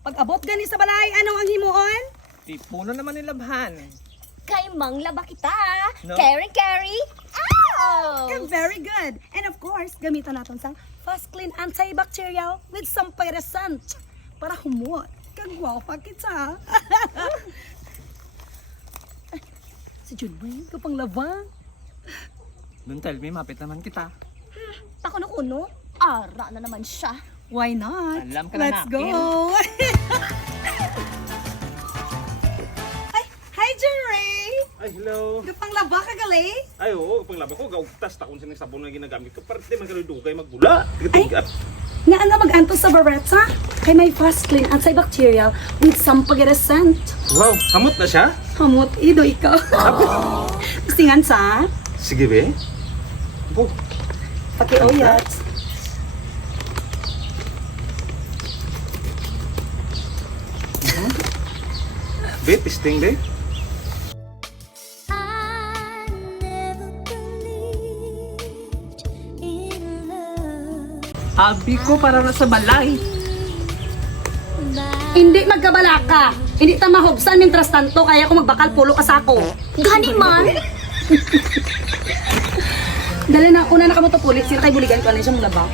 Pag abot gani sa balay, anong ang himuon? Di puno naman yung labhan. Kay manglaba kita. No? Carry. Ow! Very good. And of course, gamitan natin sa Fast Clean Antibacterial with some pyrosant para humot. Kagwawa kita. Ay, si Junway, kapang laba. Don't tell me, mapit naman kita. Pakuno-kuno. Ara na naman siya. Why not? Alam ka na Let's natin. go. Ay, hi Junway. Ay, hello. Kapang laba ka gali? Ay, oo, panglaban ko, gaugtas takon sa sabon na ginagamit ko. Para di man kayo dugay magbula. Tigatig. Nga nga mag-anto sa Barretta kay may Fast Clean Antibacterial with some pyrosant. Wow, hamot na siya? Hamot, ido ikaw. Gusingan sa Sige, be. Oh, pakiuyat. be, testing, be. Abi ko para na sa balay. Hindi magkabalaka. Hindi ta mahubsan mientras tanto kaya ko magbakal pulo ka sako. Gani man. Dali na una na kamo to pulit sila kay buligan ko na siyang laba.